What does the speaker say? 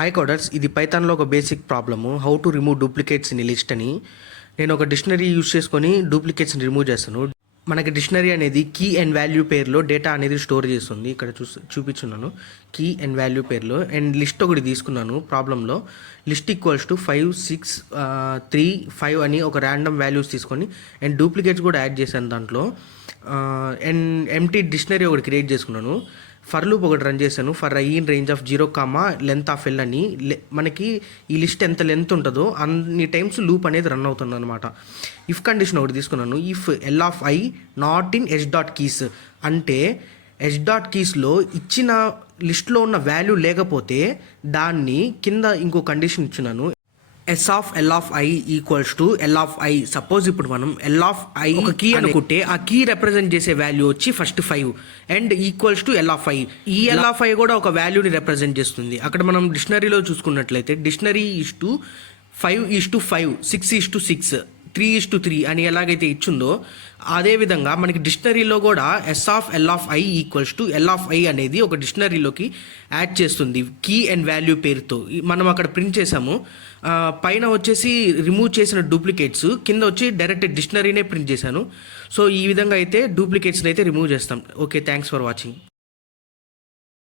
Hi coders, ఇది పైథాన్లో ఒక basic problem. How to remove duplicates in list అని. నేను ఒక డిక్షనరీ యూస్ చేసుకొని డూప్లికేట్స్ని రిమూవ్ చేస్తాను. మనకి డిక్షనరీ అనేది కీ అండ్ వాల్యూ పేరులో డేటా అనేది స్టోర్ చేస్తుంది. ఇక్కడ చూపించున్నాను కీ అండ్ వాల్యూ పేరులో. అండ్ లిస్ట్ ఒకటి తీసుకున్నాను ప్రాబ్లంలో. లిస్ట్ ఈక్వల్స్ టు 5, 6, 3, 5 అని ఒక ర్యాండమ్ వాల్యూస్ తీసుకొని అండ్ డూప్లికేట్స్ కూడా యాడ్ చేశాను దాంట్లో. అండ్ ఎంటీ డిక్షనరీ ఒకటి క్రియేట్ చేసుకున్నాను. ఫర్ లూప్ ఒకటి రన్ చేశాను. For I in range of 0, length of L అని. మనకి ఈ లిస్ట్ ఎంత లెంత్ ఉంటుందో అన్ని టైమ్స్ లూప్ అనేది రన్ అవుతుంది అనమాట. ఇఫ్ కండిషన్ ఒకటి తీసుకున్నాను. If L of I not in H dot keys అంటే హెచ్ డాట్ కీస్లో ఇచ్చిన లిస్ట్లో ఉన్న వాల్యూ లేకపోతే దాన్ని కింద ఇంకో కండిషన్ ఇచ్చున్నాను. S of L of I equals to L of I. Suppose ఇప్పుడు మనం ఎల్ ఆఫ్ ఐ ఒక కీ అనుకుంటే ఆ కీ రిప్రజెంట్ చేసే వాల్యూ వచ్చి first 5 and equals to L of I. ఈ ఎల్ ఆఫ్ ఐ కూడా ఒక వాల్యూని రిప్రజెంట్ చేస్తుంది. అక్కడ మనం డిక్షనరీలో చూసుకున్నట్లయితే డిక్షనరీ ఈజ్ టు 5:5, 6:6, 3:3 అని ఎలాగైతే ఇచ్చిందో అదేవిధంగా మనకి డిక్షనరీలో కూడా S of L of I equals to L of I అనేది ఒక డిక్షనరీలోకి యాడ్ చేస్తుంది కీ అండ్ వాల్యూ పేరుతో. మనం అక్కడ ప్రింట్ చేసాము. పైన వచ్చేసి రిమూవ్ చేసిన డూప్లికేట్స్, కింద వచ్చి డైరెక్ట్ డిక్షనరీనే ప్రింట్ చేశాను. సో ఈ విధంగా అయితే డూప్లికేట్స్ని అయితే రిమూవ్ చేస్తాం. Okay, thanks for watching.